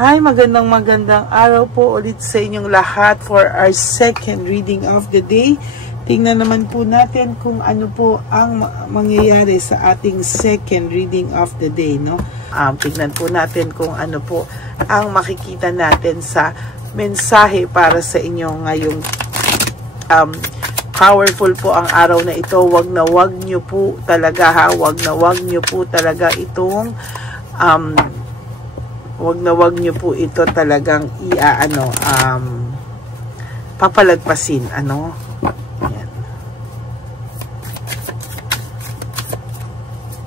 Hi, magandang araw po ulit sa inyong lahat for our second reading of the day. Tingnan naman po natin kung ano po ang mangyayari sa ating second reading of the day, no? Tingnan po natin kung ano po ang makikita natin sa mensahe para sa inyo ngayong powerful po ang araw na ito. Wag nyo po talaga wag nyo po talaga itong wag nyo po ito talagang papalagpasin, ano? Ayan.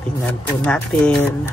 Tingnan po natin.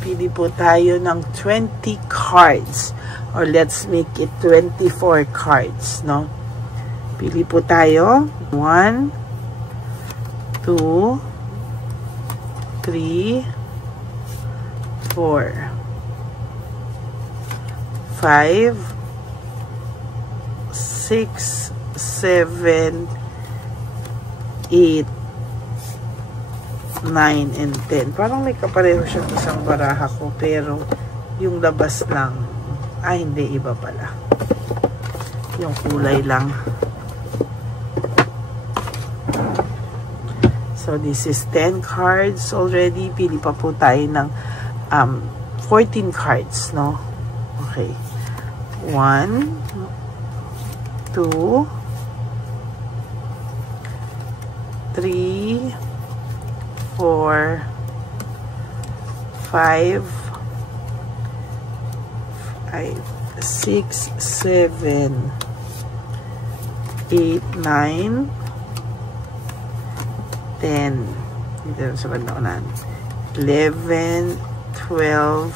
Pili po tayo ng 20 cards or let's make it 24 cards, no? Pili po tayo 1 2 3 4 5 6 7 8 9 and 10. Parang may kapareho siyang isang baraha ko, pero yung labas lang, hindi, iba pala. Yung kulay lang. So, this is 10 cards already. Pili pa po tayo ng 14 cards, no? Okay. 1 2 3 4 5 6 7 8 9 10. Dito sa bandang 11 12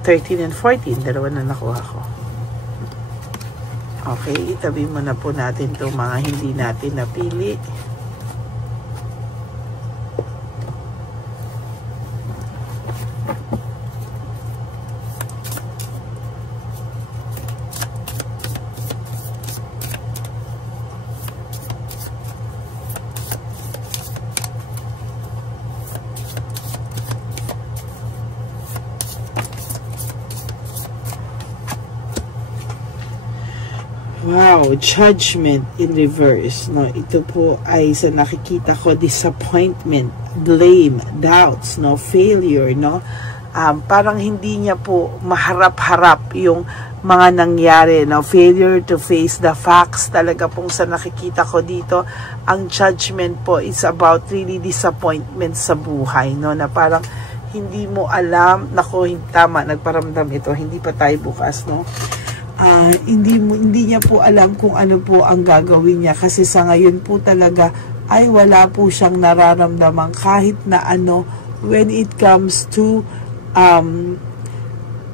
13 and 14. Dalawa na nakuha ko. Okay, itabi muna po natin itong mga hindi natin napili. Wow, judgment in reverse, no? Ito po ay sa nakikita ko, disappointment, blame, doubts, no? Failure, no? Parang hindi niya po maharap-harap yung mga nangyari, no? Failure to face the facts. Talaga pong sa nakikita ko dito, ang judgment po is about really disappointment sa buhay, no? Na parang hindi mo alam, tama, nagparamdam ito, hindi pa tayo bukas, no? Hindi niya po alam kung ano po ang gagawin niya, kasi sa ngayon po talaga ay wala po siyang nararamdaman kahit na ano when it comes to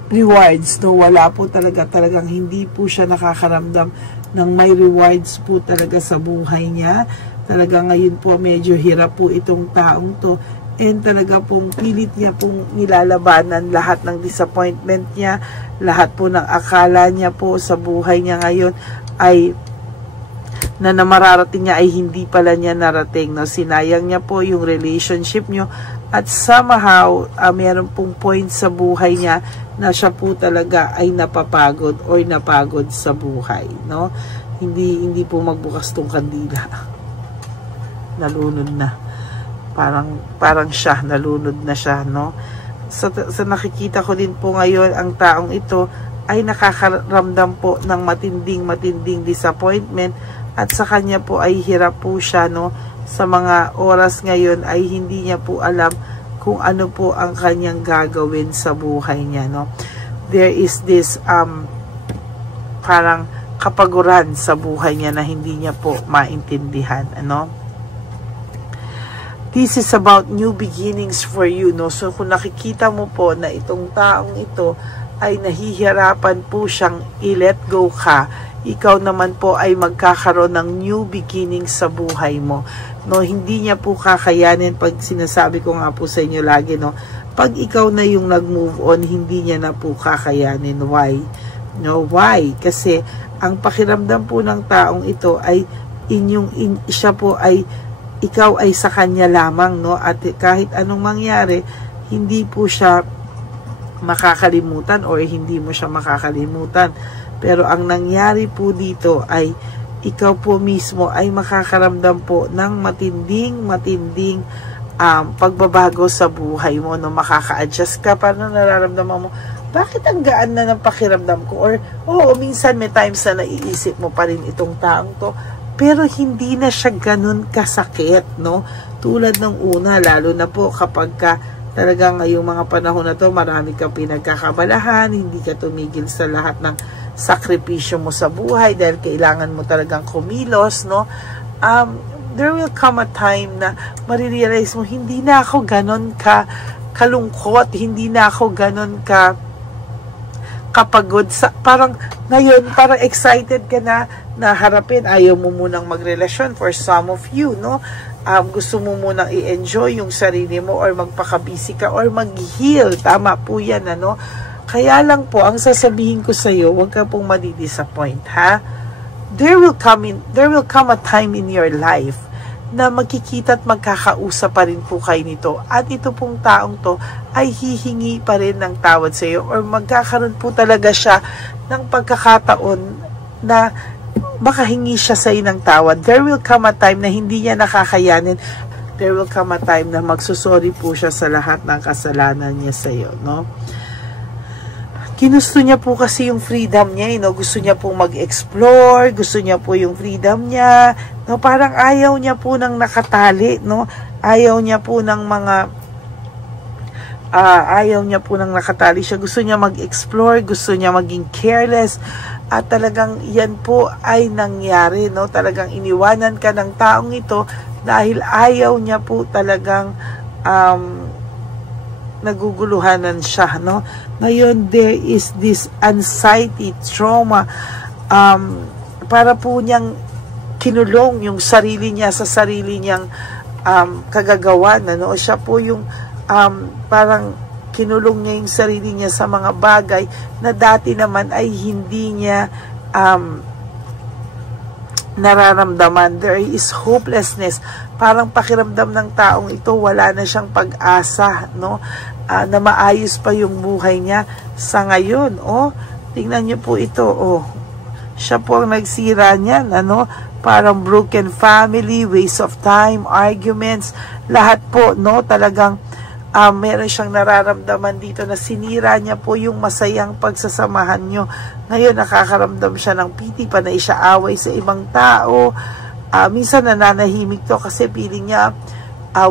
rewards, no? Wala po talagang hindi po siya nakakaramdam ng may rewards po talaga sa buhay niya. Talaga ngayon po medyo hirap po itong taong to, and talaga pong pilit niya pong nilalabanan lahat ng disappointment niya, lahat po ng akala niya po sa buhay niya ngayon ay na mararating niya ay hindi pala niya narating, no? Sinayang niya po yung relationship niyo, at somehow meron pong point sa buhay niya na siya po talaga ay napapagod or napagod sa buhay, no? Hindi po magbukas tong kandila. Nalunod na. Parang siya, nalunod na siya, no? Sa nakikita ko din po ngayon, ang taong ito ay nakakaramdam po ng matinding disappointment, at sa kanya po ay hirap po siya, no? Sa mga oras ngayon ay hindi niya po alam kung ano po ang kanyang gagawin sa buhay niya, no? There is this parang kapaguran sa buhay niya na hindi niya po maintindihan, ano? This is about new beginnings for you, no? So kung nakikita mo po na itong taong ito ay nahihirapan po siyang i-let go ka, ikaw naman po ay magkakaroon ng new beginnings sa buhay mo, no? Hindi niya po kakayanin, pag sinasabi ko nga po sa inyo lagi, no? Pag ikaw na yung nag-move on, hindi niya na po kakayanin. Why? No, why? Kasi ang pakiramdam po ng taong ito ay siya po ay ikaw ay sa kanya lamang, no? At kahit anong mangyari, hindi po siya makakalimutan or hindi mo siya makakalimutan. Pero ang nangyari po dito ay ikaw po mismo ay makakaramdam po ng matinding pagbabago sa buhay mo, no? Makaka-adjust ka, paano nararamdaman mo? Bakit ang gaan na ng pakiramdam ko? Or, minsan may times na naiisip mo pa rin itong taong to, pero hindi na siya ganun kasakit, no? Tulad ng una, lalo na po kapag talagang ngayong mga panahon na to, marami kang pinagkakabalahan, hindi ka tumigil sa lahat ng sakripisyo mo sa buhay dahil kailangan mo talagang kumilos, no? There will come a time na marirealize mo, hindi na ako ganun kalungkot, hindi na ako ganun kapagod. Parang ngayon, parang excited ka na harapin. Ayaw mo munang magrelasyon for some of you, no? Gusto mo munang i-enjoy yung sarili mo or magpakabisi ka or mag-heal. Tama po yan, ano? Kaya lang po, ang sasabihin ko sa iyo, huwag ka pong madidisappoint, ha? There will come a time in your life na magkikita at magkakausap pa rin po kayo nito. At ito pong taong to ay hihingi pa rin ng tawad sa iyo or magkakaroon po talaga siya ng pagkakataon na makahingi siya sa iyo ng tawad. There will come a time na hindi niya nakakayanin. There will come a time na magsusorry po siya sa lahat ng kasalanan niya sa iyo, no? Ginusto niya po kasi yung freedom niya, no? Gusto niya po mag-explore, gusto niya po yung freedom niya, no? Parang ayaw niya po ng nakatali, no? Ayaw niya po ng nakatali siya. Gusto niya mag-explore, gusto niya maging careless, at talagang yan po ay nangyari, no? Talagang iniwanan ka ng taong ito dahil ayaw niya po talagang naguguluhanan siya, no? Ngayon, there is this anxiety, trauma, para po niyang kinulong yung sarili niya sa sarili niyang kagagawan, ano? Siya po yung parang kinulong niya yung sarili niya sa mga bagay na dati naman ay hindi niya nararamdaman. There is hopelessness. Parang pakiramdam ng taong ito, wala na siyang pag-asa, no? Na maayos pa yung buhay niya sa ngayon. Tingnan niyo po ito. Siya po ang nagsira niyan, ano? Parang broken family, waste of time, arguments, lahat po, no? Talagang meron siyang nararamdaman dito na sinira niya po yung masayang pagsasamahan nyo. Ngayon, nakakaramdam siya ng piti, panay siya away sa ibang tao. Minsan nananahimik to kasi feeling niya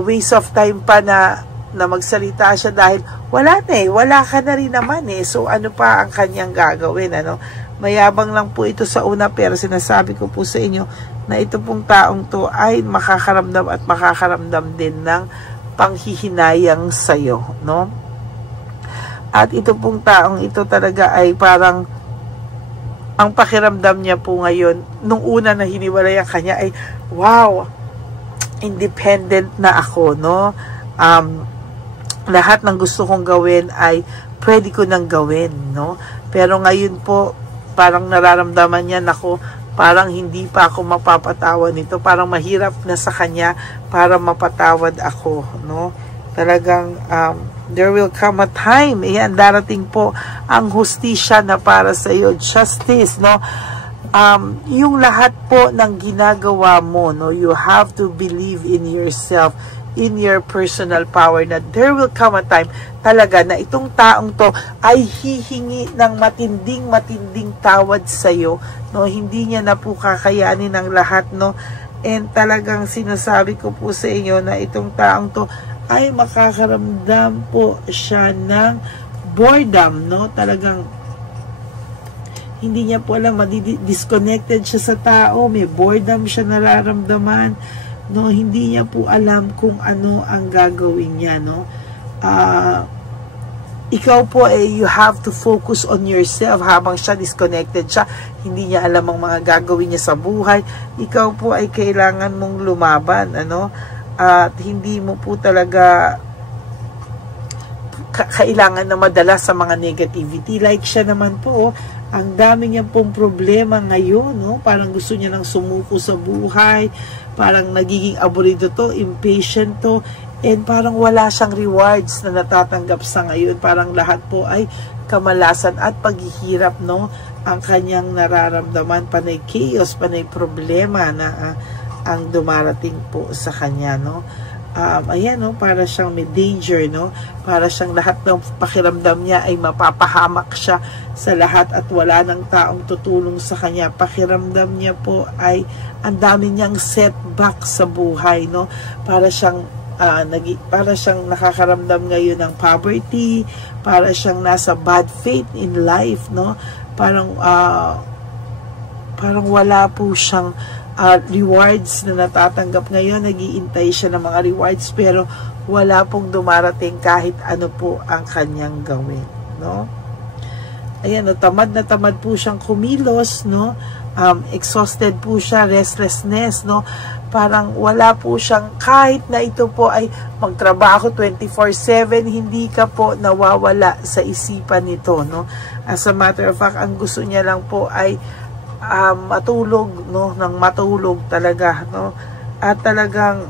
waste of time pa na magsalita siya dahil wala ka na rin naman eh. So ano pa ang kanyang gagawin, ano? Mayabang lang po ito sa una, pero sinasabi ko po sa inyo na ito pong taong to ay makakaramdam at makakaramdam din ng panghihinayang sa'yo, no? At ito pong taong ito talaga ay parang ang pakiramdam niya po ngayon, nung una na hiniwalay ang kanya ay, wow, independent na ako, no? Lahat ng gusto kong gawin ay pwede ko nang gawin, no? Pero ngayon po, parang nararamdaman niya, nako, parang hindi pa ako mapapatawad nito. Parang mahirap na sa kanya para mapatawad ako, no? Talagang, there will come a time, darating po ang hustisya na para sa iyo, justice, no? Yung lahat po ng ginagawa mo, no? You have to believe in yourself, in your personal power, na there will come a time talaga na itong taong to ay hihingi ng matinding tawad sa iyo, no? Hindi niya na po kakayanin ang lahat, no? And talagang sinasabi ko po sa inyo na itong taong to ay makakaramdam po siya ng boredom, no? Talagang hindi niya po alam, disconnected siya sa tao, may boredom siya nararamdaman, no? Hindi niya po alam kung ano ang gagawin niya, no? Ikaw po you have to focus on yourself habang siya disconnected siya, hindi niya alam ang mga gagawin niya sa buhay. Ikaw po ay kailangan mong lumaban, ano? At hindi mo po talaga kailangan na madala sa mga negativity. Like siya naman po, ang dami niya pong problema ngayon, no? Parang gusto niya nang sumuko sa buhay, parang nagiging aburido to, impatient to, and parang wala siyang rewards na natatanggap sa ngayon. Parang lahat po ay kamalasan at paghihirap, no? Ang kanyang nararamdaman, panay chaos, panay problema na ang dumarating po sa kanya, no? Ayan, no? Para siyang may danger, no? Para siyang lahat ng pakiramdam niya ay mapapahamak siya sa lahat at wala ng taong tutulong sa kanya. Pakiramdam niya po ay ang dami niyang setback sa buhay, no? Para siyang nakakaramdam ngayon ng poverty, para siyang nasa bad faith in life, no? Parang wala po siyang rewards na natatanggap ngayon. Nag-iintay siya ng mga rewards pero wala pong dumarating kahit ano po ang kanyang gawin, no? Ayan, no, tamad na tamad po siyang kumilos, no? Exhausted po siya, restlessness, no? Parang wala po siyang, kahit na ito po ay magtrabaho 24/7, hindi ka po nawawala sa isipan nito, no? As a matter of fact, ang gusto niya lang po ay matulog, no? Nang matulog talaga, no? At talagang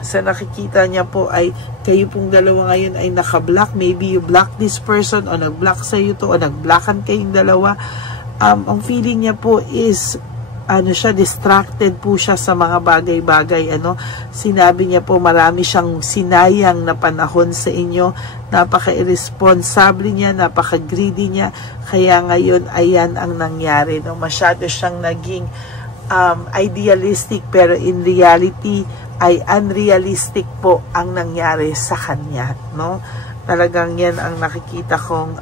sa nakikita niya po ay kayo pong dalawa ngayon ay naka-block. Maybe you block this person o nag-block sa iyo to o nag-blockan kayong dalawa. Ang feeling niya po is distracted po siya sa mga bagay-bagay, ano. Sinabi niya po marami siyang sinayang na panahon sa inyo, napaka-irresponsible niya, napaka-greedy niya, kaya ngayon ayan ang nangyari, no. Masyado siyang naging idealistic pero in reality ay unrealistic po ang nangyari sa kanya, no. Talagang yan ang nakikita kong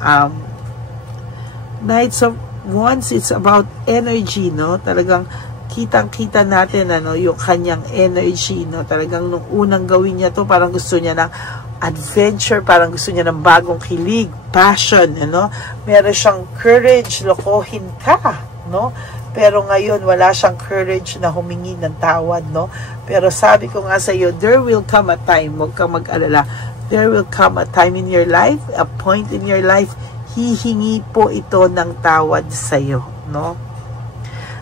Knights of Wands. It's about energy, no? Talagang kitang-kita natin, ano, yung kanyang energy, no? Talagang nung unang gawin niya to, parang gusto niya ng adventure, parang gusto niya ng bagong kilig, passion, ano? Meron siyang courage, lokohin ka, no? Pero ngayon, wala siyang courage na humingi ng tawad, no? Pero sabi ko nga sa iyo, there will come a time, huwag kang mag-alala, there will come a time in your life, a point in your life, hihingi po ito ng tawad sa iyo, no?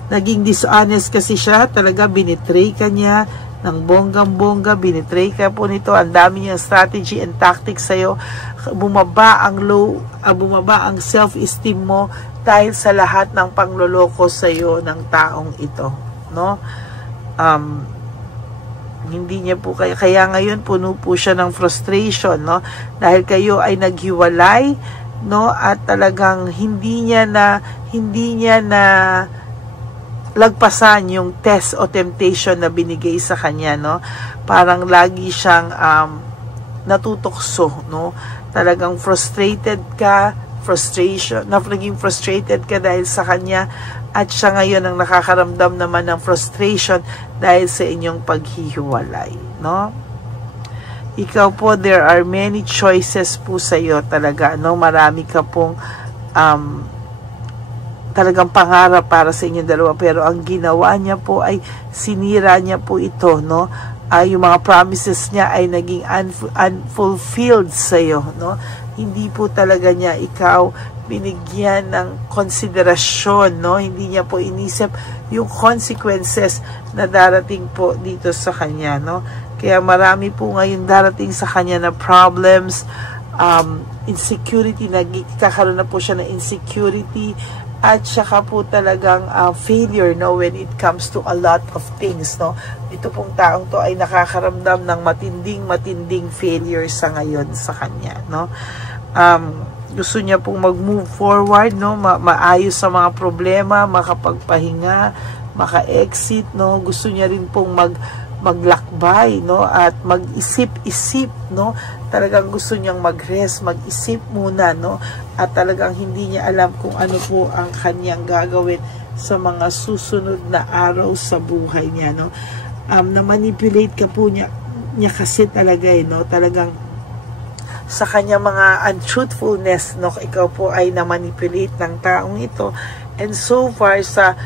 Naging dishonest kasi siya, talaga binitray ka niya ng bonggang-bongga, binitray ka po nito, ang dami niyang strategy and tactics sa iyo, bumaba ang self-esteem mo dahil sa lahat ng pangloloko sa iyo ng taong ito, no? Hindi niya po kaya ngayon puno po siya ng frustration, no? Dahil kayo ay naghiwalay, no, at talagang hindi niya na lagpasan yung test o temptation na binigay sa kanya, no. Parang lagi siyang natutokso, no. Talagang naging frustrated ka dahil sa kanya, at siya ngayon ang nakakaramdam naman ng frustration dahil sa inyong paghihiwalay, no. Ikaw po, there are many choices po sa iyo talaga, no? Marami ka pong talagang pangarap para sa inyong dalawa, pero ang ginawa niya po ay sinira niya po ito, no? Yung mga promises niya ay naging unfulfilled sa iyo, no? Hindi po talaga niya ikaw binigyan ng konsiderasyon, no? Hindi niya po inisip yung consequences na darating po dito sa kanya, no? Kaya marami po ngayon darating sa kanya na problems, insecurity, nagkakaroon na po siya ng insecurity, at saka po talagang failure, no, when it comes to a lot of things, no. Ito pong taong to ay nakakaramdam ng matinding failure sa ngayon sa kanya, no. Gusto niya pong mag-move forward, no, maayos sa mga problema, makapagpahinga, maka-exit, no. Gusto niya rin pong maglakbay, no, at mag-isip-isip, no. Talagang gusto niyang mag-rest, mag-isip muna, no, at talagang hindi niya alam kung ano po ang kanyang gagawin sa mga susunod na araw sa buhay niya, no. Na-manipulate ka po niya kasi talaga, no, talagang sa kanya mga untruthfulness, no, ikaw po ay na-manipulate ng taong ito, and so far sa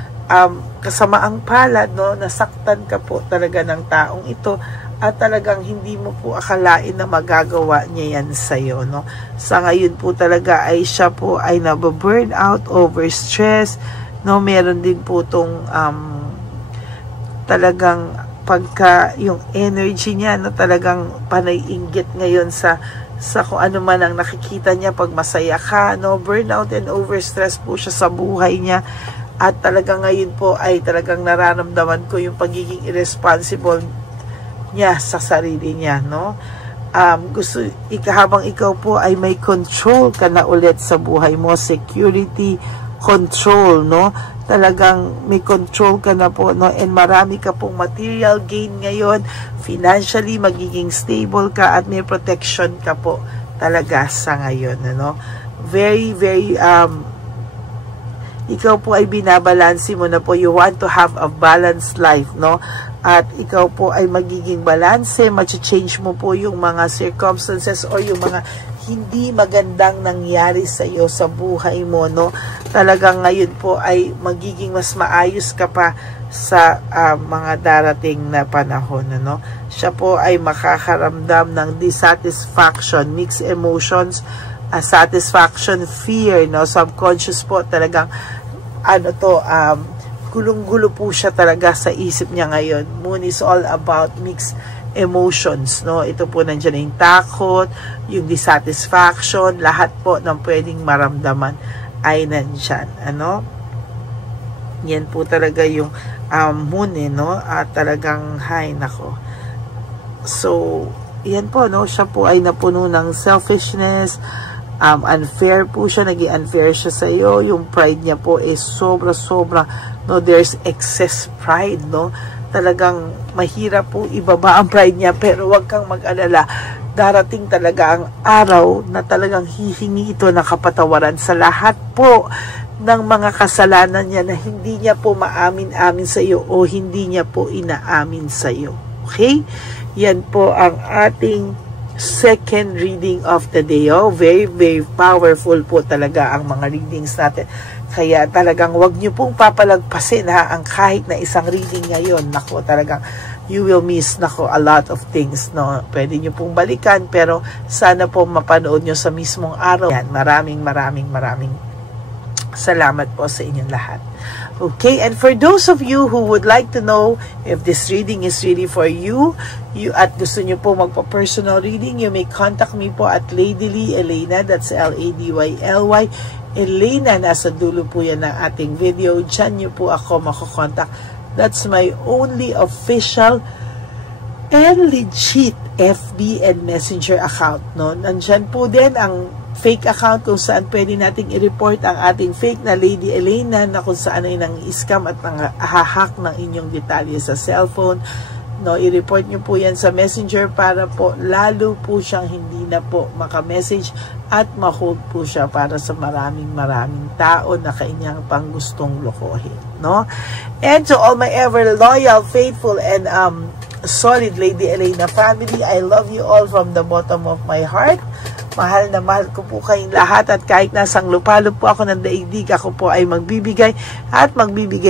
kasamaang palad, no, nasaktan ka po talaga ng taong ito, at talagang hindi mo po akalain na magagawa niya yan sa'yo, no. Sa ngayon po talaga ay siya po ay nababurn out, overstress, no. Meron din po tong talagang pagka yung energy niya, no, talagang panay-inggit ngayon sa kung ano man ang nakikita niya pag masaya ka, no. Burnout and overstress po siya sa buhay niya, at talagang ngayon po ay talagang nararamdaman ko yung pagiging irresponsible niya sa sarili niya, no. Gusto habang ikaw po ay may control ka na ulit sa buhay mo, security, control, no. Talagang may control ka na po, no, and marami ka pong material gain ngayon, financially magiging stable ka, at may protection ka po talaga sa ngayon, ano. Very, very, ikaw po ay binabalansi mo na po, you want to have a balanced life, no, at ikaw po ay magiging balanse, ma-change mo po yung mga circumstances or yung mga hindi magandang nangyari sa iyo sa buhay mo, no. Talagang ngayon po ay magiging mas maayos ka pa sa mga darating na panahon, no. Siya po ay makakaramdam ng dissatisfaction, mixed emotions, satisfaction, fear, no, subconscious po, talagang gulong-gulo po siya talaga sa isip niya ngayon. Moon is all about mixed emotions, no. Ito po nandiyan yung takot, yung dissatisfaction, lahat po ng pwedeng maramdaman ay nandiyan, ano. Yan po talaga yung moon, no, at talagang nako. So yan po, no, siya po ay napuno ng selfishness, unfair po siya, naging unfair siya sa iyo, yung pride niya po is sobra-sobra, no, there's excess pride, no. Talagang mahirap po ibaba ang pride niya, pero wag kang mag-alala, darating talaga ang araw na talagang hihingi ito ng kapatawaran sa lahat po ng mga kasalanan niya na hindi niya po maamin-amin sa iyo o hindi niya po inaamin sa iyo. Okay? Yan po ang ating second reading of the day. Very, very powerful po talaga ang mga readings natin. Kaya talagang wag niyo pong papalagpasin ang kahit na isang reading ngayon. Nako, talagang you will miss, nako, a lot of things, no. Pwede niyo pong balikan, pero sana po mapanood niyo sa mismong araw. Yan, maraming salamat po sa inyong lahat. Okay, and for those of you who would like to know if this reading is really for you, at gusto nyo po magpa-personal reading, you may contact me po at Lady Lee Elena, that's L-A-D-Y-L-Y, Elena, nasa dulo po yan ng ating video, dyan nyo po ako makukontak. That's my only official and legit FB and Messenger account, no? Nandyan po din ang fake account kung saan pwede nating i-report ang ating fake na Lady Elena, na kung saan ay nang scam at nang hahack ng inyong detalye sa cellphone, no. I-report nyo po yan sa Messenger para po lalo po siyang hindi na po maka-message at ma-hold po siya para sa maraming tao na kanyang pang gustong lokohin, no. And to all my ever loyal, faithful, and solid Lady Elena family, I love you all from the bottom of my heart. Mahal na mahal ko po kayong lahat, at kahit nasang lupalop po ako ng daigdig, ako po ay magbibigay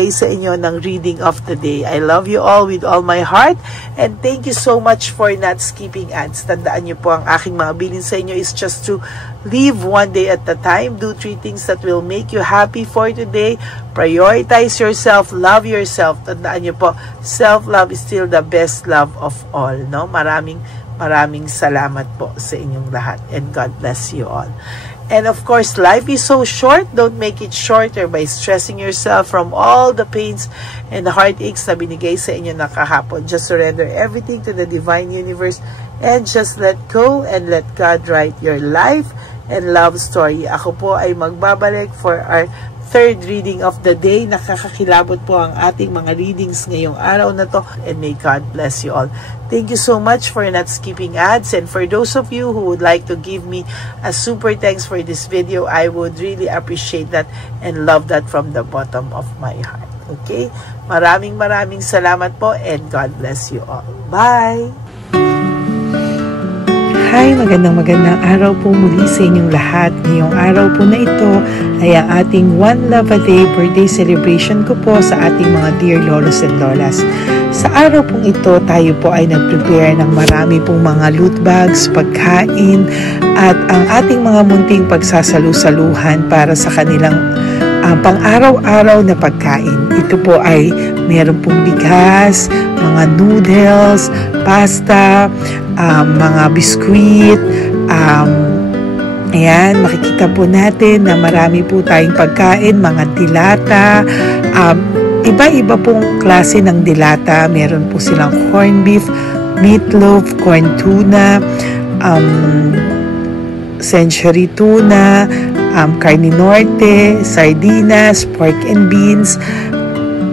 sa inyo ng reading of the day. I love you all with all my heart, and thank you so much for not skipping ads. Tandaan niyo po, ang aking mga bilin sa inyo is just to live one day at a time. Do 3 things that will make you happy for today. Prioritize yourself, love yourself. Tandaan niyo po, self-love is still the best love of all, no? Maraming salamat po sa inyong lahat, and God bless you all. And of course, life is so short. Don't make it shorter by stressing yourself from all the pains and the heartaches na binigay sa inyo na kahapon. Just surrender everything to the divine universe and just let go and let God write your life and love story. Ako po ay magbabalik for our third reading of the day. Nakakakilabot po ang ating mga readings ngayong araw na to, and may God bless you all. Thank you so much for not skipping ads, and for those of you who would like to give me a super thanks for this video, I would really appreciate that and love that from the bottom of my heart. Okay? Maraming salamat po, and God bless you all. Bye! Hi, magandang araw po muli sa inyong lahat. Ngayong araw po na ito ay ang ating One Love a Day birthday celebration ko po sa ating mga dear lolos and lolas. Sa araw pong ito, tayo po ay nag-prepare ng marami pong mga loot bags, pagkain, at ang ating mga munting pagsasalu-saluhan para sa kanilang pang-araw-araw na pagkain. Ito po ay meron pong bigas, mga noodles, pasta, mga biskuit, ayan, makikita po natin na marami po tayong pagkain, mga dilata, iba-iba pong klase ng dilata. Meron po silang corned beef, meatloaf, corn tuna, century tuna, carne norte, sardinas, pork and beans.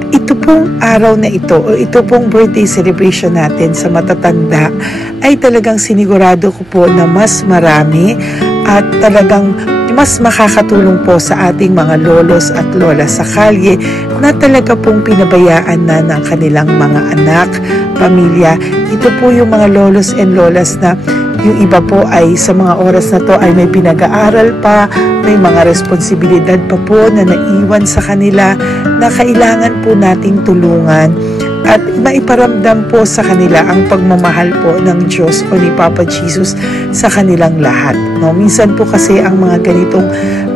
Ito pong araw na ito, o ito pong birthday celebration natin sa matatanda, ay talagang sinigurado ko po na mas marami at talagang mas makakatulong po sa ating mga lolos at lola sa kalye na talaga pong pinabayaan na ng kanilang mga anak, pamilya. Ito po yung mga lolos and lolas na yung iba po ay sa mga oras na to ay may pinag-aaral pa, may mga responsibilidad pa po na naiwan sa kanila na kailangan po nating tulungan at maiparamdam po sa kanila ang pagmamahal po ng Diyos o ni Papa Jesus sa kanilang lahat. No? Minsan po kasi ang mga ganitong,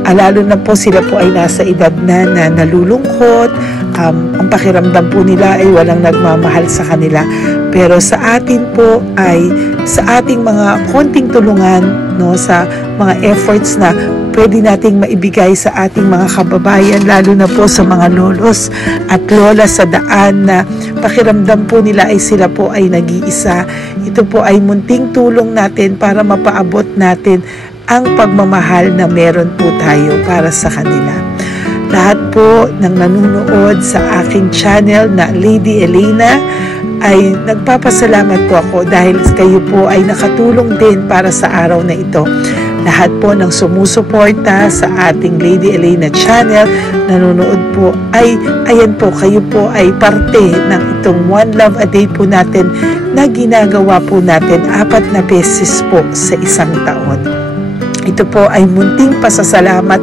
lalo na po sila po ay nasa edad na nalulungkot, ang pakiramdam po nila ay walang nagmamahal sa kanila. Pero sa atin po ay sa ating mga konting tulungan, no, sa mga efforts na pwede nating maibigay sa ating mga kababayan, lalo na po sa mga lolos at lola sa daan na pakiramdam po nila ay sila po ay nag-iisa. Ito po ay munting tulong natin para mapaabot natin ang pagmamahal na meron po tayo para sa kanila. Lahat po ng nanonood sa aking channel na Lady Elena ay nagpapasalamat po ako dahil kayo po ay nakatulong din para sa araw na ito. Lahat po ng sumusuporta sa ating Lady Elena channel, nanonood po, ay ayan po, kayo po ay parte ng itong One Love a Day po natin na ginagawa po natin 4 na beses po sa isang taon. Ito po ay munting pasasalamat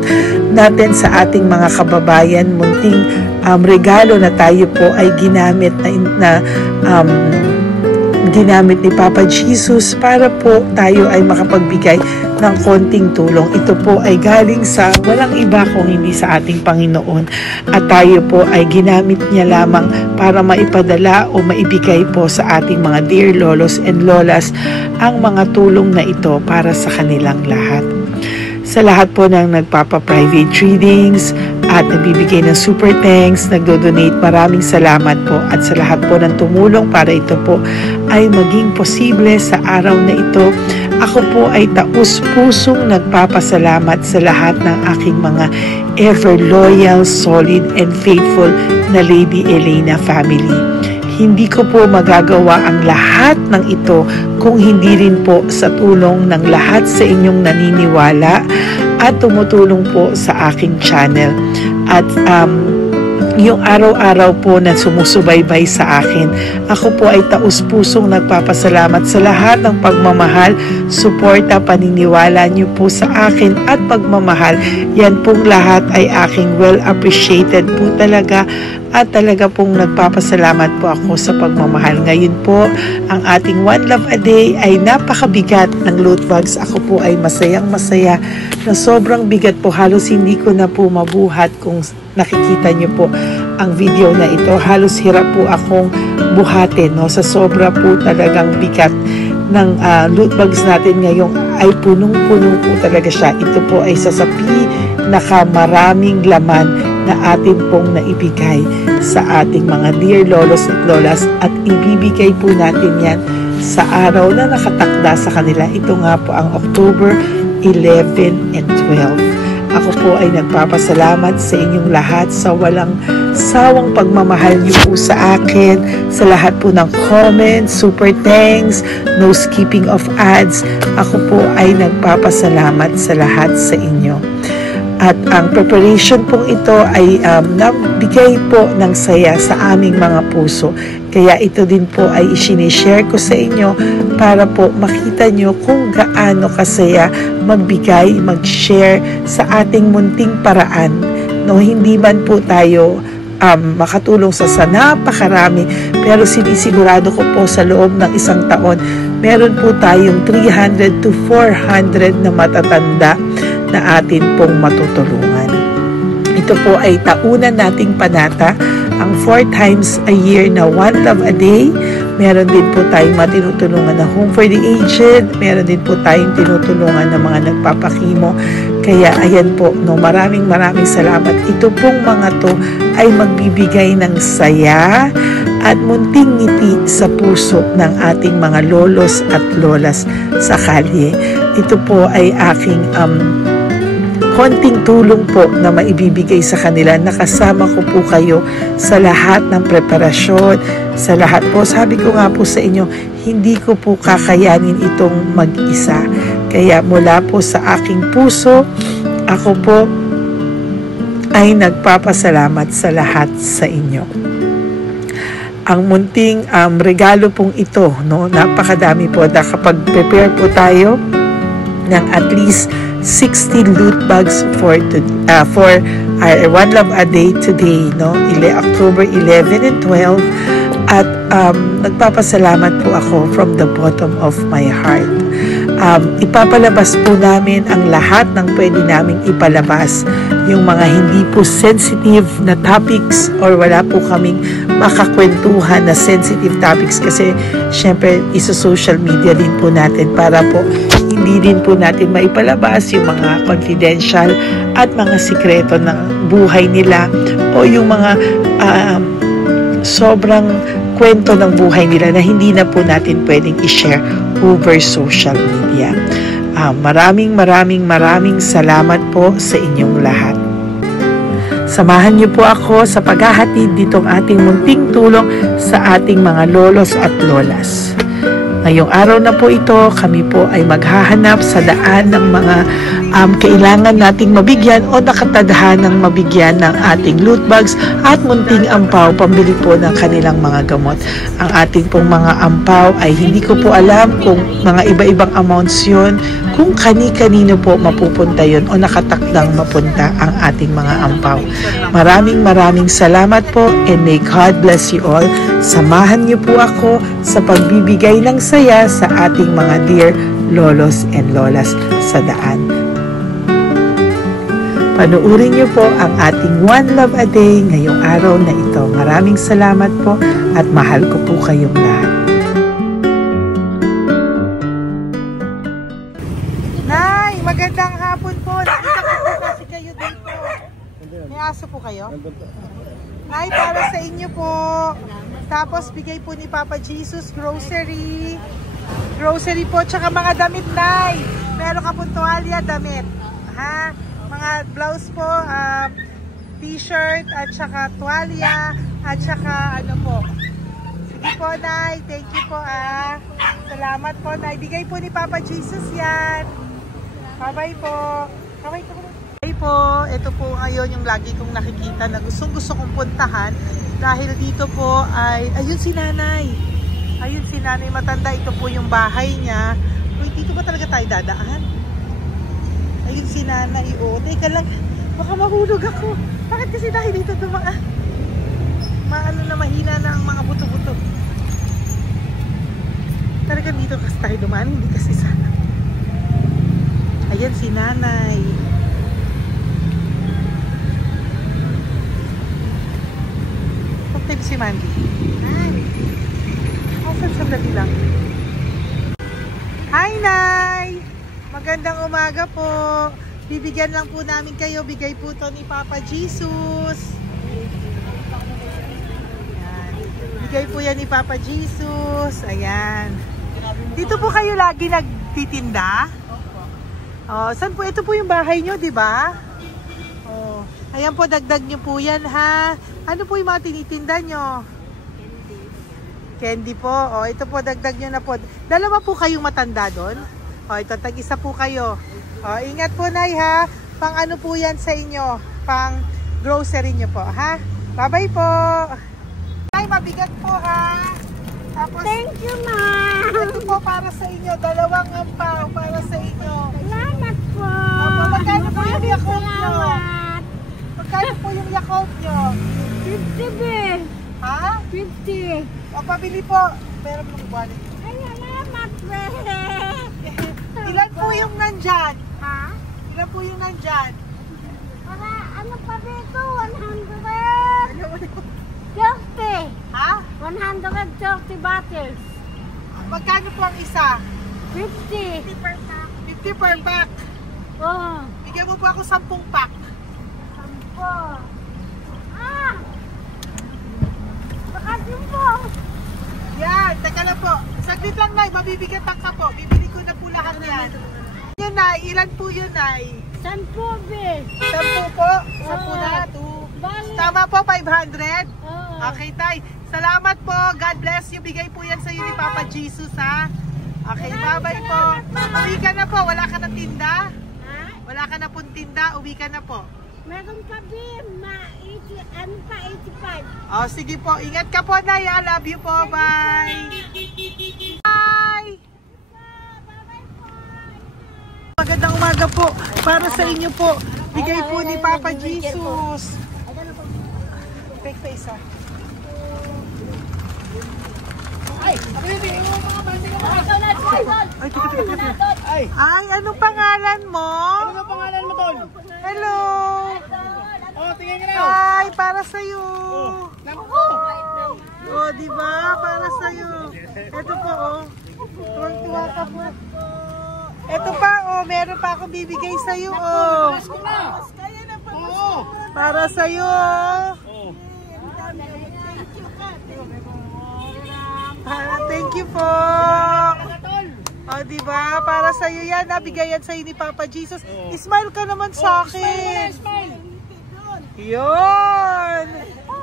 natin sa ating mga kababayan, munting regalo na tayo po ay ginamit ginamit ni Papa Jesus para po tayo ay makapagbigay ng konting tulong. Ito po ay galing sa walang iba kung hindi sa ating Panginoon, at tayo po ay ginamit niya lamang para maipadala o maibigay po sa ating mga dear lolos and lolas ang mga tulong na ito para sa kanilang lahat. Sa lahat po ng nagpapa-private readings at nagbibigay ng super thanks, nagdo-donate, maraming salamat po. At sa lahat po ng tumulong para ito po ay maging posible sa araw na ito, ako po ay taus-pusong nagpapasalamat sa lahat ng aking mga ever loyal, solid, and faithful na Lady Elena family. Hindi ko po magagawa ang lahat ng ito kung hindi rin po sa tulong ng lahat sa inyong naniniwala at tumutulong po sa aking channel. At yung araw-araw po na sumusubaybay sa akin, ako po ay taus-pusong nagpapasalamat sa lahat ng pagmamahal, suporta, paniniwala niyo po sa akin at pagmamahal. Yan pong lahat ay aking well appreciated po talaga, at talaga pong nagpapasalamat po ako sa pagmamahal. Ngayon po, ang ating One Love a Day ay napakabigat ng loot bags. Ako po ay masayang-masaya na sobrang bigat po. Halos hindi ko na po mabuhat. Kung nakikita niyo po ang video na ito, halos hirap po akong buhatin, no? Sa sobra po talagang bigat ng loot bags natin ngayong ay punong-puno po talaga siya. Ito po ay sasapi na maraming laman na atin pong naibigay sa ating mga dear lolos at lolas, at ibibigay po natin yan sa araw na nakatakda sa kanila. Ito nga po ang October 11, and 12. Ako po ay nagpapasalamat sa inyong lahat sa walang sawang pagmamahal niyo po sa akin, sa lahat po ng comments, super thanks, no skipping of ads. Ako po ay nagpapasalamat sa lahat sa inyo. At ang preparation pong ito ay nabigay po ng saya sa aming mga puso. Kaya ito din po ay isinishare ko sa inyo para po makita nyo kung gaano kasaya magbigay, mag-share sa ating munting paraan. No, hindi man po tayo makatulong sa napakarami, pero sinisigurado ko po sa loob ng isang taon, meron po tayong 300 to 400 na matatanda na atin pong matutulungan. Ito po ay taunan nating panata, ang 4 times a year na One Love a Day. Meron din po tayong matinutulungan na Home for the Aged. Meron din po tayong tinutulungan ng mga nagpapakimo. Kaya ayan po, no, maraming salamat. Ito pong mga to ay magbibigay ng saya at munting ngiti sa puso ng ating mga lolos at lolas sa kalye. Ito po ay aking konting tulong po na maibibigay sa kanila. Nakasama ko po kayo sa lahat ng preparasyon, sa lahat po. Sabi ko nga po sa inyo, hindi ko po kakayanin itong mag-isa. Kaya mula po sa aking puso, ako po ay nagpapasalamat sa lahat sa inyo. Ang munting regalo pong ito, no, napakadami po. Kapag prepare po tayo ng at least 60 loot bags for One Love a Day today, no? October 11 and 12. At nagpapasalamat po ako from the bottom of my heart. Ipapalabas po namin ang lahat ng pwede naming ipalabas. Yung mga hindi po sensitive na topics or wala po kaming makakwentuhan na sensitive topics kasi syempre isa-social media din po natin para po hindi din po natin maipalabas yung mga confidential at mga sikreto ng buhay nila o yung mga sobrang kwento ng buhay nila na hindi na po natin pwedeng i-share over social media. Maraming salamat po sa inyong lahat. Samahan niyo po ako sa paghahatid ditong ating munting tulong sa ating mga lolos at lolas. Ngayong araw na po ito, kami po ay maghahanap sa daan ng mga kailangan nating mabigyan o nakatadhanang mabigyan ng ating loot bags at munting ampaw pambili po ng kanilang mga gamot. Ang ating pong mga ampaw ay hindi ko po alam kung mga iba-ibang amounts yun, kung kani-kanino po mapupunta yun o nakatakdang mapunta ang ating mga ampaw. Maraming salamat po and may God bless you all. Samahan niyo po ako sa pagbibigay ng saya sa ating mga dear lolos and lolas sa daan. Panuurin niyo po ang ating One Love a Day ngayong araw na ito. Maraming salamat po at mahal ko po kayong lahat. Nay, magandang hapon po. Nakita ko po kasi kayo dito. May aso po kayo? Nay, para sa inyo po. Tapos bigay po ni Papa Jesus grocery. Grocery po, tsaka mga damit, Nay. Meron ka po tuwalya, damit. Ha? Mga blouse po, t-shirt, at saka tuwalya, at saka ano po. Sige po, Nay. Thank you po, Salamat po, Nay. Bigay po ni Papa Jesus yan. Bye-bye po. Bye po. Ito po ngayon yung lagi kong nakikita na gusto kong puntahan. Dahil dito po ay, ayun si nanay. Ayun si nanay matanda. Ito po yung bahay niya. Uy, dito ba talaga tayo dadaan? Ayun si nanay. O, teka lang. Baka mahulog ako. Bakit kasi dahil dito dumaan? Maano na mahina na ang mga buto-buto. Talaga dito kasi tayo dumaan. Hindi kasi sana. Ayan si nanay. Si Mandy. Sandali lang. Hi, Nay! Magandang umaga po. Bibigyan lang po namin kayo. Bigay po to ni Papa Jesus. Ayan. Bigay po yan ni Papa Jesus. Ayan. Dito po kayo lagi nagtitinda? Oh, saan po? Ito po yung bahay nyo, di ba? Oh, ayan po, dagdag nyo po yan, ha? Ano po yung mga tinitinda nyo? Candy po. Oh, ito po, dagdag nyo na po. Dalawa po kayong matanda doon? Oh, ito, tag-isa po kayo. Oh, ingat po, Nay, ha? Pang ano po yan sa inyo? Pang grocery nyo po, ha? Bye-bye po. Nay, mabigat po, ha? Tapos, Thank you, ma'am. ito po para sa inyo. Dalawang ampaw para sa inyo. Salamat po. Opo, magkano po yung Yakult nyo? Salamat. Magkano po yung Yakult nyo? 50 be. Ha? 50. O, pabili po. Pero po wallet. Ay, salamat, be. Ilan po yung nandyan? Ha? Ilan po yung nandyan? Para ano pa dito? 130. Ha? 130 bottles. Magkano po ang isa? 50. 50 per pack. Oh. Bigyan mo po ako 10 pack. 10. Ah! Baka din po. Yan, teka lang po. Saglit lang, Nay. Mabibigatan ka po. Bibili ko na po lahat yan. Yun, Nay. Ilan po yun, Nay? 10 be. 10 po. 10 na. 2. Bali. Tama po, 500. Oh. Okay, Tay. Salamat po. God bless you. Bigay po yan sa iyo ni Papa Jesus, ha? Okay, bye-bye po. Uwi ka na po. Wala ka na tinda? Ha? Wala ka na pong tinda. Uwi ka na po. Meron pa be. Ano pa? 85. Oh, sige po. Ingat ka po, Nay. I love you po. Bye. Bye. Magandang umaga po. Para sa inyo po. Bigay po ni Papa Jesus. Take pa isa. Ay, teka. Ay, anong pangalan mo? Ano pangalan mo, Tol? Hello. Oh, tingin ka na. Hi, para sa'yo. Naku! Oh, di ba? Para sa'yo. Ito po, oh. Tuwang-tuwa ka po. Ito pa, oh. Meron pa akong bibigay sa'yo, oh. Oo! Para sa'yo. Oh. Thank you po. Oh, di ba? Para sa iyo 'yan, nabigayan sa iyo ni Papa Jesus. Smile ka naman sa akin. Smile! Yun.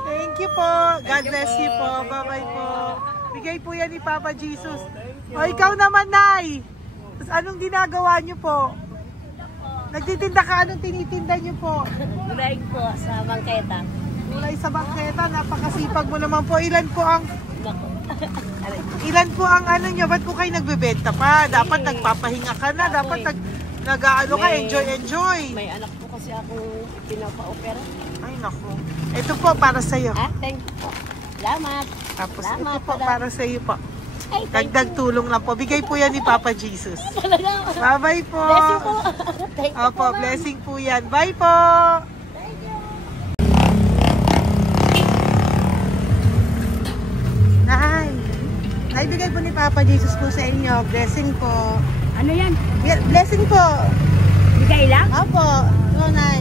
Thank you po. God bless you po. Bye-bye po. Bigay po 'yan ni Papa Jesus. O ikaw naman, Nay. Anong ginagawa niyo po? Nagtitinda ka, anong tinitinda niyo po? Gulay po sa bangketa. Gulay sa bangketa, napakasipag mo naman po. Ilan po ang ano nyo? Ba't po kayo nagbebenta pa? Dapat nagpapahinga ka na. Dapat nag-ano ka, enjoy. May anak po kasi akong pinapa-opera. Ay, naku. Ito po, para sa'yo. Ah, thank you po. Salamat. Tapos Salamat, ito po, Padre. para sa'yo po. Ay, thank Dagdag tulong lang po. Bigay po yan ni Papa Jesus. Talaga. Bye-bye po. Bless you po. Thank you Opo, po, ma'am. blessing po yan. Bye po. Thank you. Nay, bigay po ni Papa Jesus po sa inyo. Blessing po. Ano yan? Blessing po. Bigay lang? Opo. Ito, Nay.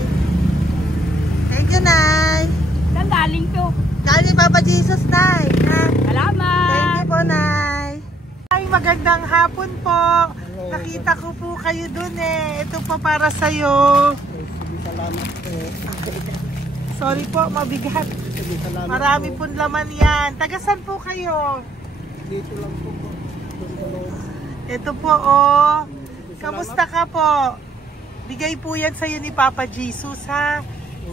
Thank you, Nay. Saan galing to? Galing Papa Jesus, Nay. Ha? Salamat. Thank you po, Nay. Ay, magandang hapon po. Nakita ko po kayo dun eh. Ito po para sa'yo. Sige, salamat po. Sorry po, mabigat. Sige, salamat Marami po. pong laman yan. Tagasan po kayo. Dito lang po po. Doon sa loob. Ito po, oh. Kamusta ka po? Bigay po yan sa'yo ni Papa Jesus, ha?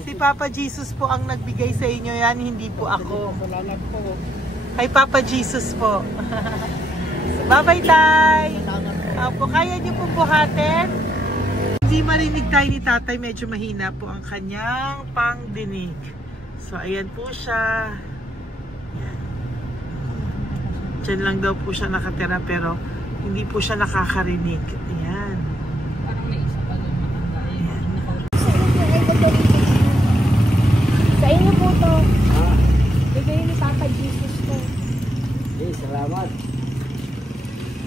Si Papa Jesus po ang nagbigay sa inyo yan, hindi po ako. Salamat po. Kay Papa Jesus po. Bye-bye, Tay. Opo, kaya niyo po buhatin? Hindi marinig tayo ni Tatay, medyo mahina po ang kanyang pangdinig. So, ayan po siya. Yan. Diyan lang daw po siya nakatira pero hindi po siya nakakarinig. Ayan. Ayan. Sa inyo po to. Bigay ni Papa Jesus to. Okay, salamat.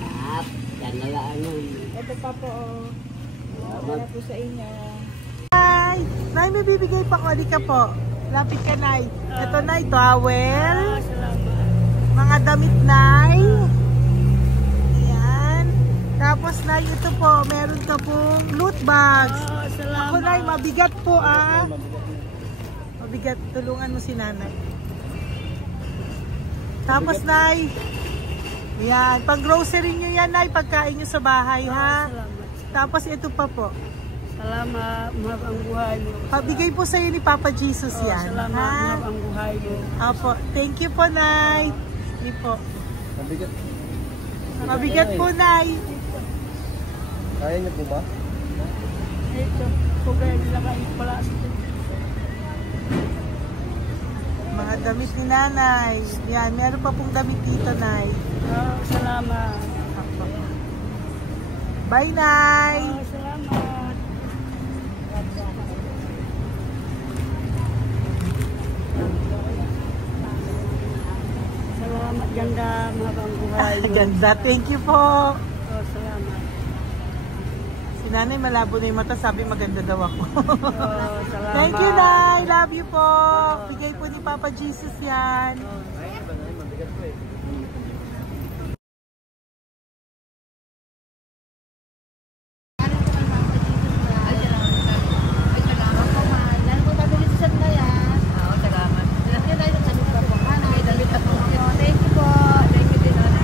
At, yan na lang yun. Ito pa po. Wala po sa inyo. Nay, Nay, may bibigay pa ko. Halika po. Lapit ka, Nay. Ito, Nay, towel. Salamat. Mga damit, Nay. Ayan. Tapos, Nay, ito po, meron ka pong loot bags. Salamat. Ako, Nay, mabigat po, ah. Mabigat. Tulungan mo si Nanay. Tapos, Nay, yan. Pang-grocery nyo yan, Nay. Pagkain nyo sa bahay, ha? Salamat. Tapos, ito pa po. Salamat. Mahal ang buhay mo. Pabigay po sa'yo ni Papa Jesus yan. Salamat. Ha? Mahal ang buhay mo. Apo. Thank you po, Nay. Hindi po. Mabigat. Mabigat po, Nay. Kaya niyo po ba? Ito. Kugay nila kayo pala. Mga damit ni Nanay. Yan. Meron pa pong damit dito, Nay. Salamat. Apo. Bye, Nay. Salamat. Salamat, ganda. Mahal ang buhay mo. Ganda. Thank you po. Salamat. Si Nanay malabo na yung mata. Sabi maganda daw ako. Salamat. Thank you, Nay. Love you po. Bigay po ni Papa Jesus yan. Mabigat po eh.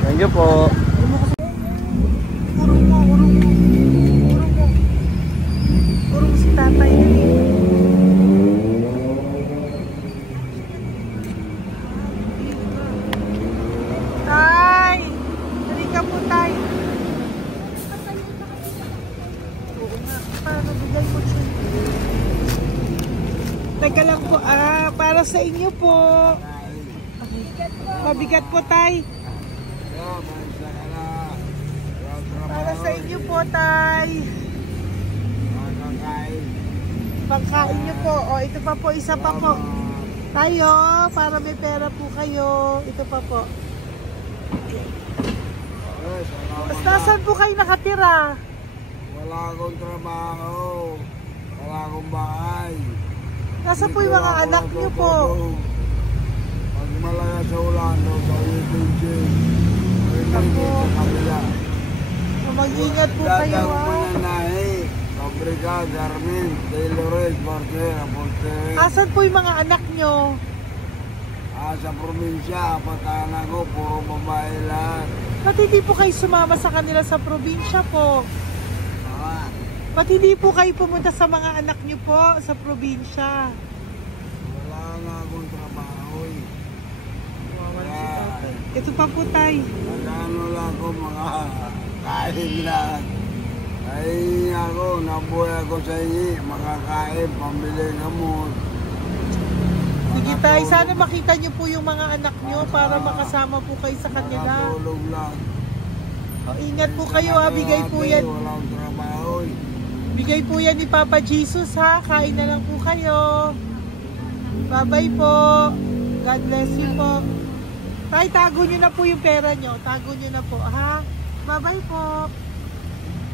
Thank you po. Urong mo, urong mo. Urong mo. Urong si tatay. Tay! Dali ka po, tay. Oo nga. Paano bigay mo siya? Teka lang po. Para sa inyo po. Mabigat po, tay. Para sa inyo po, tay. Pagkain nyo po. O, ito pa po, isa pa po. Tayo, para may pera po kayo. Ito pa po. Nasaan po kayo nakatira? Wala akong trabaho. Wala akong bahay. Nasaan po yung mga anak nyo po? Pag malaga sa ulan, sa ulitin. Ako. Sa kabila. Mag-ingat po kayo, Dadag ha? Mananahi, Pabrika, Garmin, Taylores, Barter, Apoltere. Asan po yung mga anak nyo? Sa probinsya, patanan ko, puro babae lahat. Ba't hindi po kayo sumama sa kanila sa probinsya po? Ah, Ba't hindi po kayo pumunta sa mga anak nyo po sa probinsya? wala nga akong trabaho eh. Ito pa po, tay. Nagano lang ako mga kain lang. Ay ako, nabuhay ako sa inyo, makakain, pambili gamot. Sige, tay. Sana makita nyo po yung mga anak nyo para makasama po kayo sa kanila. Makatulog lang. O, ingat po kayo, ha. Bigay po yan. Wala akong trabaho eh. Bigay po yan ni Papa Jesus, ha. Kain na lang po kayo. Bye-bye po. God bless you po. Tay, tago nyo na po yung pera nyo. Tago nyo na po, ha. Bye-bye po.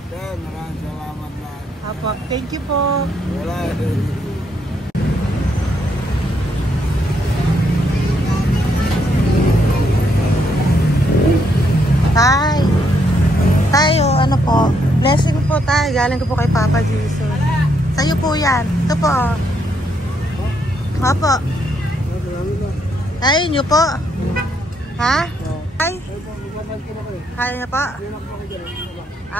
Maraming salamat na. Apo, thank you po. Wala eh. Tay. Tayo, ano po? Blessing po tayo. Galing ko po kay Papa Jesus. Sa'yo po yan. Ito po. Apo. Tayo nyo po. Ha? Tay? Kaya niyo po?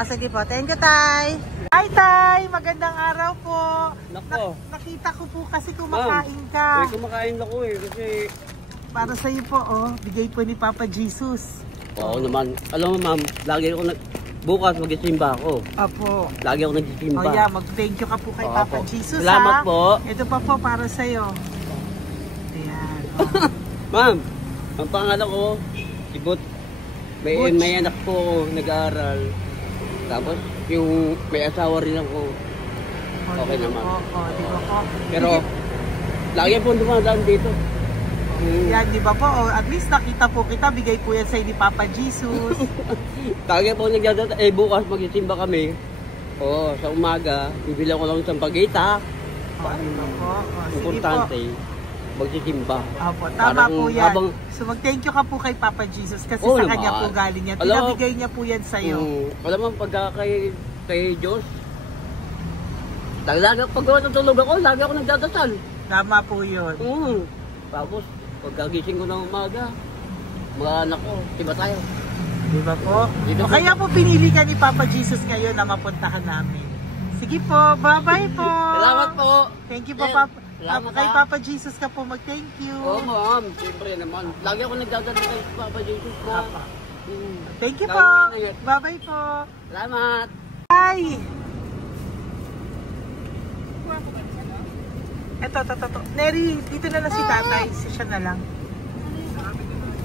Sige po. Thank you, Tay. Hi, Tay. Magandang araw po. Nako. Nakita ko po kasi kumakain ka. Kumakain ako eh kasi Para sa'yo po, oh. Bigay po ni Papa Jesus. Oo naman. Alam mo ma'am, lagi ako bukas magsisimba ako. Apo. Lagi ako nagsisimba. Oh yeah, mag-thank you ka po kay Oo, Papa po. Jesus, Salamat ha? po. Ito pa po para sa'yo. Ayan. Oh. Ma'am, ang pangalan ko, si Butch. Butch. May anak po ako, nag-aaral. Tapos, yung may asawa rin ako. Okay naman. Di ba po? Pero, lagi po dumadaan dito. Yan, di ba po? Oh, at least nakita po kita, bigay po yan sa'yo ni Papa Jesus. Lagi po nagdadaan. Bukas magsisimba kami. Oo, sa umaga, bibili ko lang ng pagita. Di ba po? Oh, sige po. Importante. magsisimba. Opo, tama Parang po yan. habang- So mag-thank you ka po kay Papa Jesus kasi Oo sa naman. kanya po galing yan. Alam mo- Pinabigay niya po yan sa'yo. Alam mo, pagka kay Diyos, lagi pag natutulog ako, lagi ako nagdadasal. Tama po yun. Tapos, pagkagising ko ng umaga, mga anak ko, diba tayo? Di ba po? Dito O po. kaya po pinili ka ni Papa Jesus ngayon na mapuntahan namin. Sige po, bye-bye po. Salamat po. Thank you po, Eh, Papa. salamat, Kay ah. Papa Jesus ka po mag-thank you. Oo, ma'am. Siyempre naman. Lagi ako nagdadala kay Papa Jesus ko. Papa. Mm. Thank you Lagi po. mo inayat. Bye-bye po. Salamat. Hi! Eto. Neri, dito na lang si tatay. Siya na lang.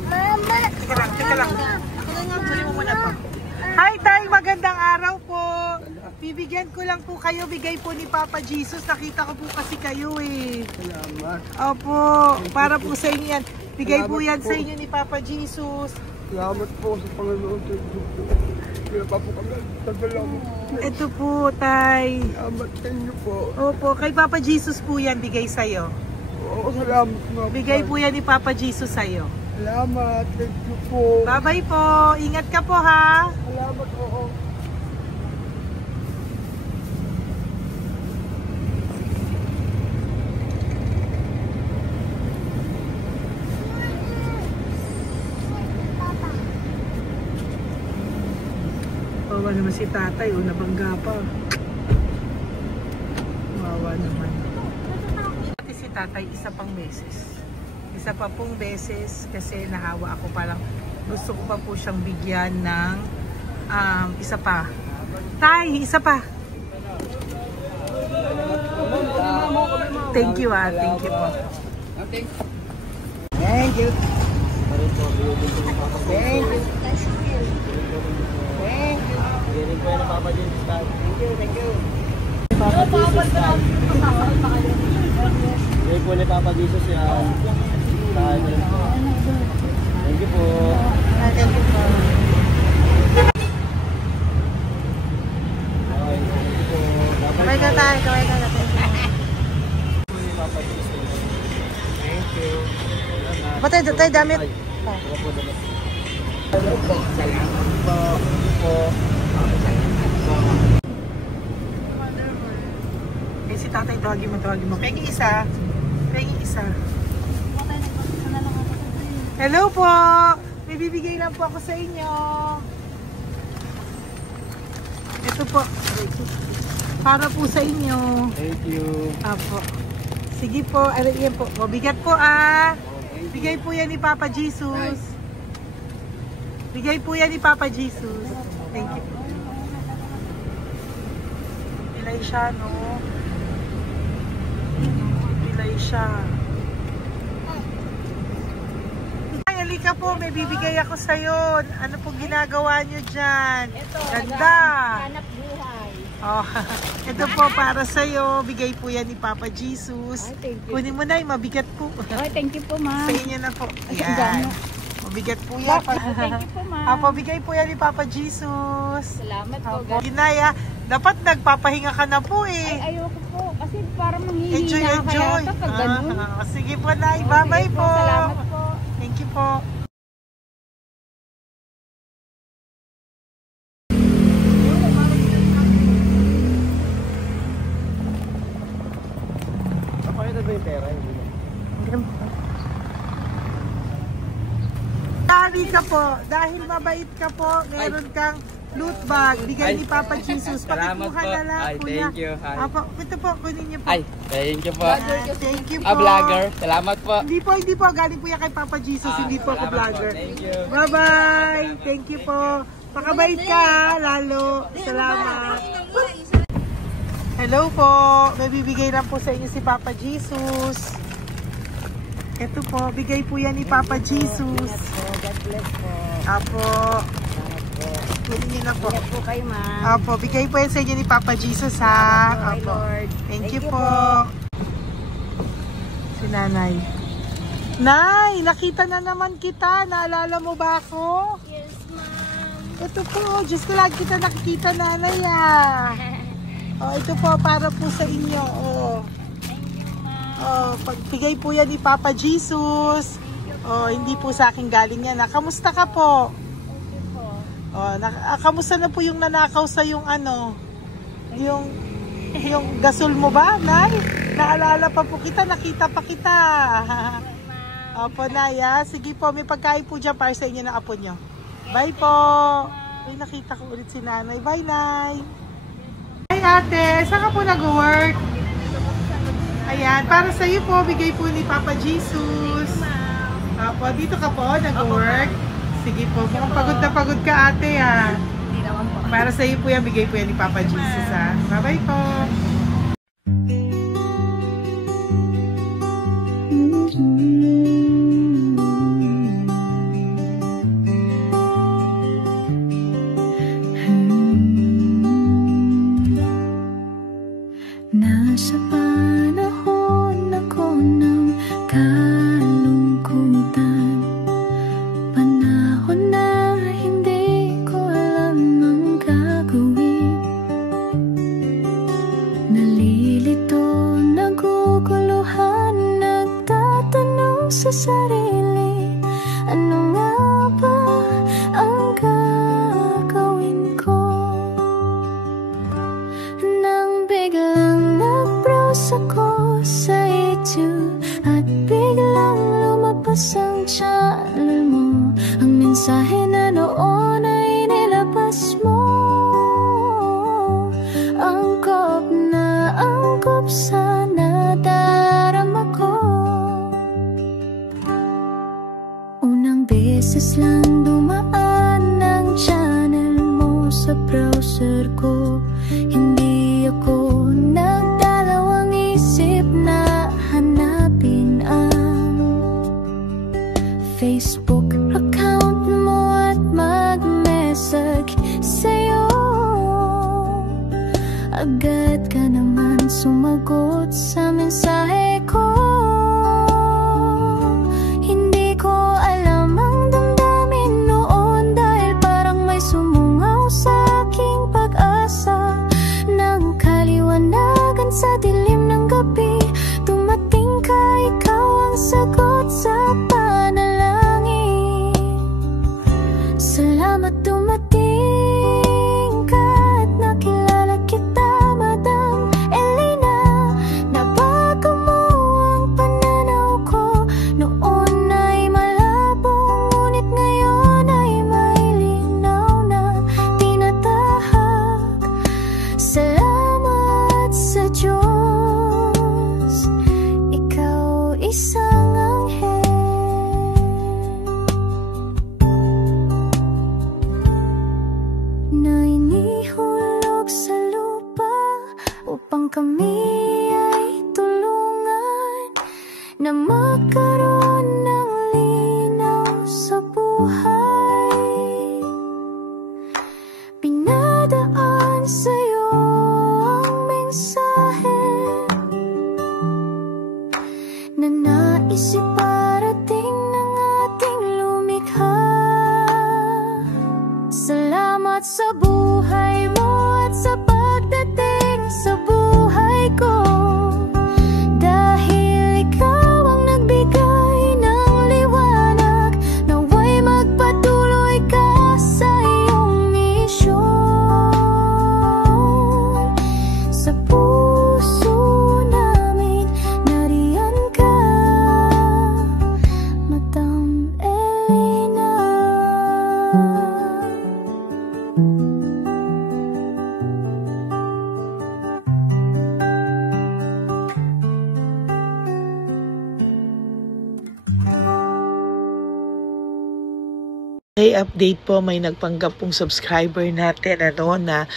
Mama! Teka lang. Tuloy mo muna to. Hi, Tay! Magandang araw po. Bibigyan ko lang po kayo. Bigay po ni Papa Jesus. Nakita ko po kasi kayo eh. Salamat. Opo. Para po sa inyo yan. Bigay po yan sa inyo ni Papa Jesus. Salamat po sa Panginoon sa Diyos po. Kaya pa po kami nagdadalaman. Ito po, Tay. Salamat sa inyo po. Opo. Kay Papa Jesus po yan. Bigay sa'yo. Oo, salamat nga po. Bigay po yan ni Papa Jesus sa'yo. Salamat. Thank you po. Bye-bye po. Ingat ka po ha. Salamat po. Wawa naman si tatay. O, nabangga pa. Wawa naman. Pati si tatay, isa pang beses. Isa pa pong beses kasi nahawa ako. Parang gusto ko pa po siyang bigyan ng isa pa. Tay, isa pa. Thank you ah. Thank you po. Thank you. Thank you. Hiring ko yan ng Papa Jesus. Thank you. Hiring ko ni Papa Jesus yan. Thank you po. Thank you po. Okay, thank you po. Kamay ka tayo. Kamay ka tayo. Papa Jesus. Thank you. Batay, tayo damit. Salamat po. Eh, si tatay, tawagin mo. Pengi isa. Hello po! May bibigay lang po ako sa inyo. Ito po. Para po sa inyo. Thank you. Apo. Sige po. Yan po. Mabigat po ah. Bigay po yan ni Papa Jesus. Bigay po yan ni Papa Jesus. Thank you. Pilay siya, no? Pilay siya. Ay, halika po. May bibigay ako sa'yo. Ano po ginagawa nyo dyan? Ito, Ganda. hanap buhay. Oh, ito po para sa'yo. Bigay po yan ni Papa Jesus. Ay, thank you. Kunin mo na, mabigat po. Ay, thank you po, ma'am. Sa inyo na po. Ay, Yan. gano. Mabigat po yan. Thank you po, ma'am. Apo, bigay po yan ni Papa Jesus. Salamat po. Apo. Ginaya, dapat nagpapahinga ka na po Ay, eh. ayoko po. Kasi parang manghihina ka yata pag ganun. Sige po, Nay. Bye-bye Sige po. Salamat po. Thank you po. Kapakita ba yung pera? Dahil ka po, dahil mabait ka po, meron kang loot bag. Bigay ni Papa Jesus. Salamat Pakikuha po. na lang Ay, po thank niya. you. Ay. Apo, ito po, kunin niyo po. Ay, thank you po. Thank you po. Vlogger. Salamat po. Hindi po. Galing po yan kay Papa Jesus. Hindi po ako Salamat vlogger. po. Thank you. Bye-bye. Thank you po. Pakabait ka, lalo. Salamat. Hello po. May bibigay lang po sa inyo si Papa Jesus. Ito po, bigay po yan ni Papa Jesus. God bless po. Apo. Kunin niyo na po. Ingat po kayo, ma'am. Apo, bigay po yan sa inyo ni Papa Jesus ha. Salamat po, my Apo. Lord. Thank you po. Si Nanay. Nay, nakita na naman kita. Naalala mo ba ako? Yes, ma'am. Ito po, Diyos ko lagi kita nakikita, Nanay ah. Oh, ito po, para po sa inyo. Oh. Thank you, ma'am. Oh, pagbigay po yan ni Papa Jesus. Hindi po sa akin galing yan. Kamusta ka po? Okay po. Kamusta na po yung nanakaw sa yung yung gasol mo ba, Nay? Naalala pa po kita, nakita pa kita. Opo, Nay. Sige po, may pagkain po dyan para sa inyo ng apo nyo. Bye po. Ay, nakita ko ulit si Nanay. Bye, Nay. Hi, Ate. Saan ka po nag-work? Ayan, para sa iyo po, bigay po ni Papa Jesus. Opo, dito ka po, nag-work. Sige po, mukhang pagod na pagod ka, Ate, Hindi naman po. Para sa iyo po yan, bigay po yan ni Papa Jesus, Bye-bye po. Nasa panahon ako ng kalungkutan, panahon na hindi ko alam ang gagawin. Nalilito, naguguluhan, nagtatanong sa sarili, ano nga ba ang gagawin ko? Nang biglang nag-browse ako sa YouTube at biglang lumabas ang channel mo, ang mensahe na noon ay nilabas mo. Angkop sa nadarama ko. Unang beses lang dumaan ang channel mo sa browser ko, hindi ako nagdalawang isip na hanapin ang Facebook account mo at mag-message sa'yo. Agad ka naman sumagot sa mensahe ko. Hindi ko alam ang damdamin noon, dahil parang may sumungaw sa aking pag-asa. Nang kaliwanagan sa dilim ng gabi, dumating ka, ikaw ang sagot sa panalangin. Salamat dumating ka at nakilala kita, Madam Elena. Nabago mo ang pananaw ko, noon ay malabo, ngunit ngayon ay may linaw na tinatahak. Salamat sa Diyos, ikaw isang anghel. Na inihulog sa lupa upang kami ay tulungan na magkaroon ng linaw sa buhay. Pinadaan sa'yo ang mensahe na nais iparating ng ating lumikha. Salamat sa buhay mo at sa pagdating sa buhay ko, dahil ikaw ang nagbigay ng liwanag. Naway magpatuloy ka sa iyong misyon. Sa puso namin nariyan ka, Madam Elena. Okay, update po, may nagpanggap pong subscriber natin na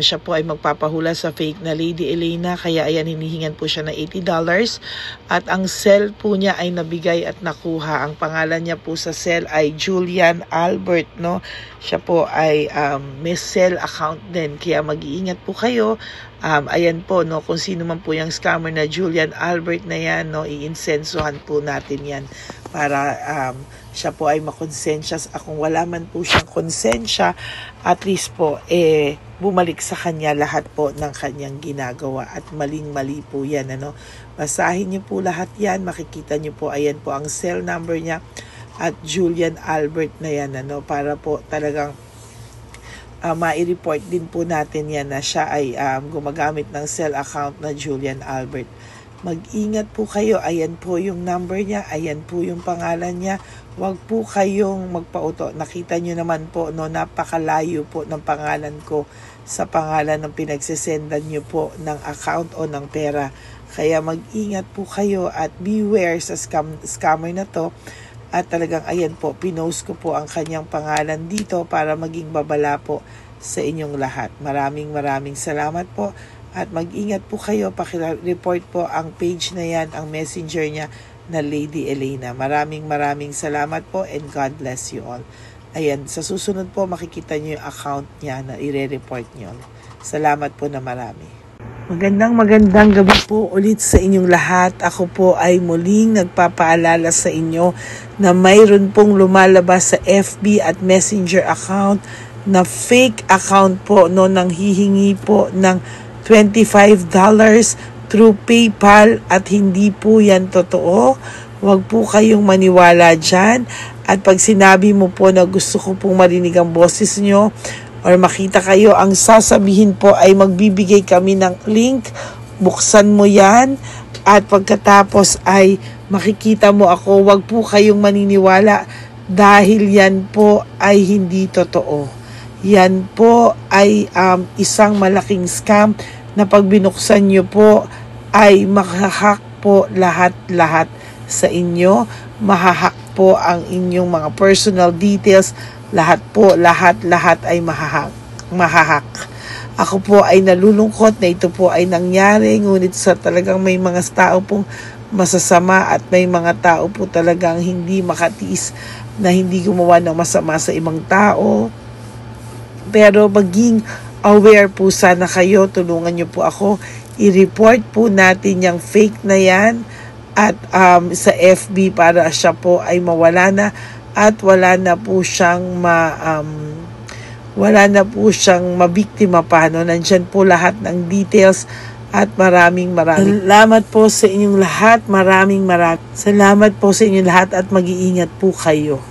siya po ay magpapahula sa fake na Lady Elena, kaya ayan, hinihingan po siya ng $80 at ang cell po niya ay nabigay at nakuha. Ang pangalan niya po sa cell ay Julian Albert, no? Siya po ay may cell account din, kaya mag-iingat po kayo Ayan po, no, kung sino man po yung scammer na Julian Albert na yan, no, iinsensuhan po natin yan para siya po ay makonsensya. Kung wala man po siyang konsensya, at least po, bumalik sa kanya lahat po ng kanyang ginagawa. At maling-mali po yan, ano. Basahin niyo po lahat yan, makikita niyo po, ayan po ang cell number niya at Julian Albert na yan, ano, para po talagang mai-report din po natin yan na siya ay gumagamit ng cell account na Julian Albert. Mag-ingat po kayo. Ayan po yung number niya. Ayan po yung pangalan niya. Huwag po kayong magpauto. Nakita nyo naman po, no, napakalayo po ng pangalan ko sa pangalan ng pinagsisendan nyo po ng account o ng pera. Kaya mag-ingat po kayo at beware sa scammer na to. At talagang ayan po, pinost ko po ang kanyang pangalan dito para maging babala po sa inyong lahat. Maraming salamat po. At mag-ingat po kayo, pakireport po ang page na yan, ang messenger niya na Lady Elena. Maraming salamat po and God bless you all. Ayan, sa susunod po makikita niyo yung account niya na i-report niyo. Salamat po na marami. Magandang gabi po ulit sa inyong lahat. Ako po ay muling nagpapaalala sa inyo na mayroon pong lumalabas sa FB at Messenger account na fake account po, no, nang hihingi po ng $25 through PayPal at hindi po yan totoo. Huwag po kayong maniwala dyan. At pag sinabi mo po na gusto ko pong marinig ang boses nyo or makita kayo, ang sasabihin po ay magbibigay kami ng link, buksan mo yan, at pagkatapos ay makikita mo ako. Huwag po kayong maniniwala dahil yan po ay hindi totoo. Yan po ay isang malaking scam na pag binuksan nyo po ay mahahack po lahat sa inyo. Mahahack po ang inyong mga personal details. Lahat ay mahahack. Ako po ay nalulungkot na ito po ay nangyari, ngunit sa talagang may mga tao pong masasama at may mga tao po talagang hindi makatiis na hindi gumawa ng masama sa ibang tao. Pero maging aware po sana kayo, tulungan niyo po ako, i-report po natin yung fake na yan at sa FB para siya po ay mawala na at wala na po siyang mabiktima pa, no? Nandyan po lahat ng details at maraming salamat po sa inyong lahat. Maraming salamat po sa inyong lahat at mag-iingat po kayo.